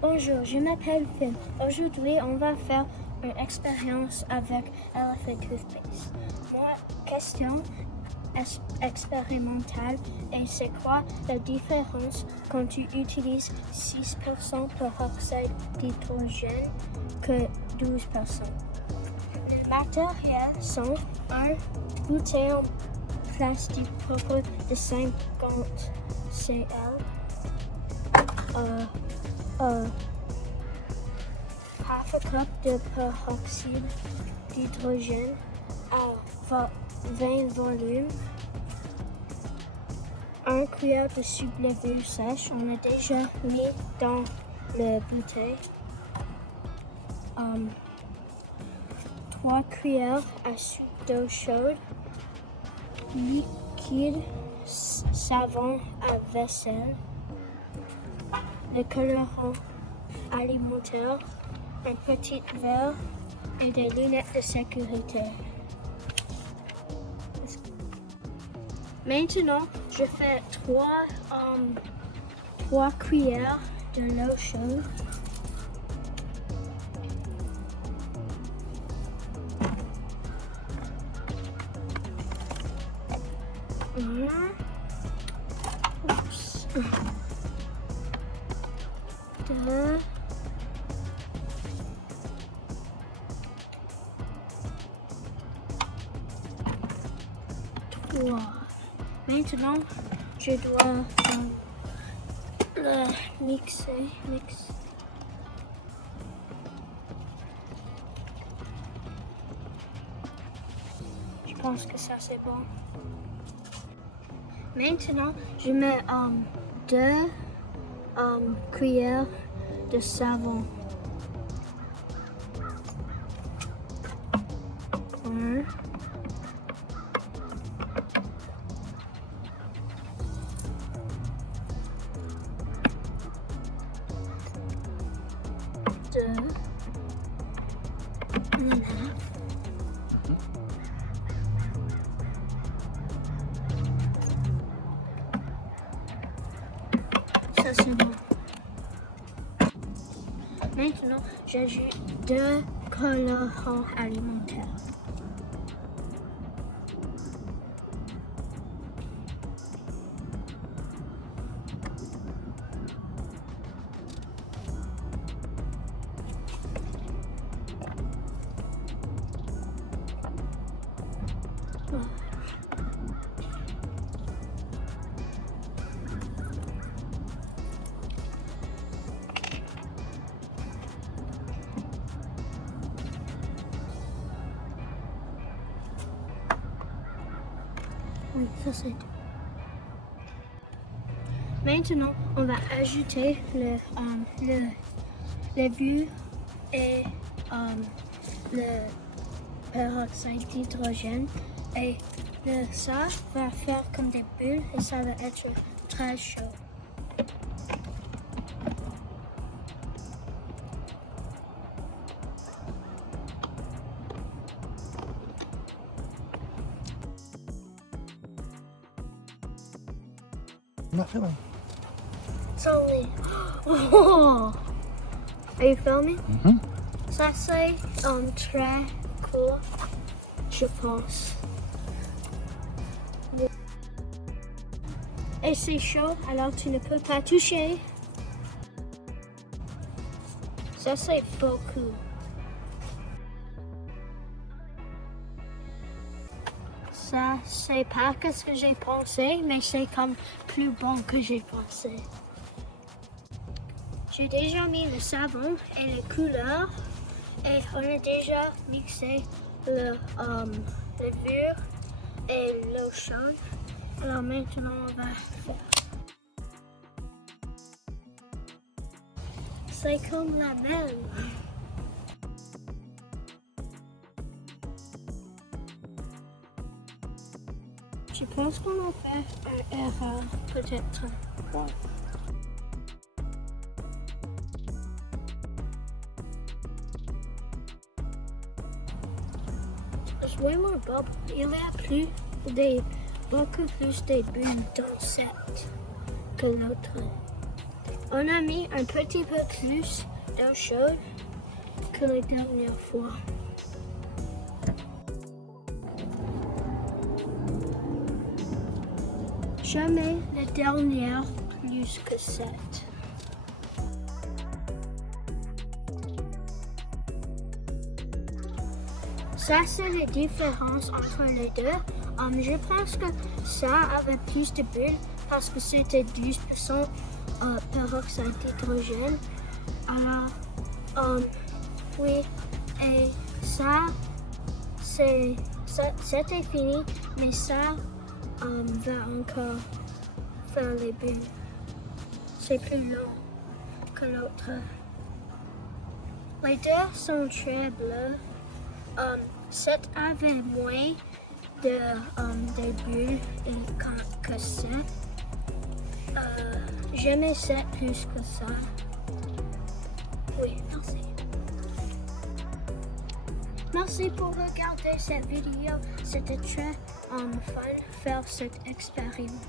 Bonjour, je m'appelle Finn. Aujourd'hui, on va faire une expérience avec ElephantToothePaste. Ma question expérimentale est c'est quoi la différence quand tu utilises 6% peroxyde d'hydrogène que 12%? Les matériels sont un bouteille en plastique propre de 50 cl, half a cup de peroxyde d'hydrogène à 20 volumes, 1 cuillère de sucre levure sèche, on a déjà mis dans la bouteille, 3 cuillères à soupe d'eau chaude, liquide savon à vaisselle, le colorant alimentaire, un petit verre et des lunettes de sécurité. Maintenant, je fais 3 cuillères de l'eau chaude. Deux. Trois. Maintenant, je dois le mixer. Je pense que ça c'est bon. Maintenant, je mets 2 cuillères de savon. 1. 2. 1.5. Ça c'est bon. Maintenant, j'ajoute 2 colorants alimentaires. Oui, ça c'est tout. Maintenant, on va ajouter le levure et le peroxyde d'hydrogène et ça va faire comme des bulles et ça va être très chaud. Nothing. It's only. Oh! Are you filming? Mm-hmm. Ça c'est très cool, je pense. Et c'est chaud, alors tu ne peux pas toucher. Ça c'est beaucoup. Ça c'est pas ce que j'ai pensé, mais c'est comme plus bon que j'ai pensé. J'ai déjà mis le savon et les couleurs et on a déjà mixé le levure et l'eau chaude. Alors maintenant on va faire. C'est comme la même. Je pense qu'on a fait une erreur, peut-être. Ouais. C'est way more bubble. Il y a beaucoup plus de bulles dans cette que l'autre. On a mis un petit peu plus d'eau chaude que la dernière fois. Je mets la dernière plus que 7. Ça, c'est la différence entre les deux. Je pense que ça avait plus de bulles parce que c'était 12% peroxyde d'hydrogène. Alors, oui, et ça, c'était fini, mais ça va encore faire les bulles. C'est plus long que l'autre. Les deux sont très bleus. Cette avait moins de bulles que 7. J'aimais 7 plus que ça. Oui, merci. Merci pour regarder cette vidéo. C'était très fun faire cet expériment.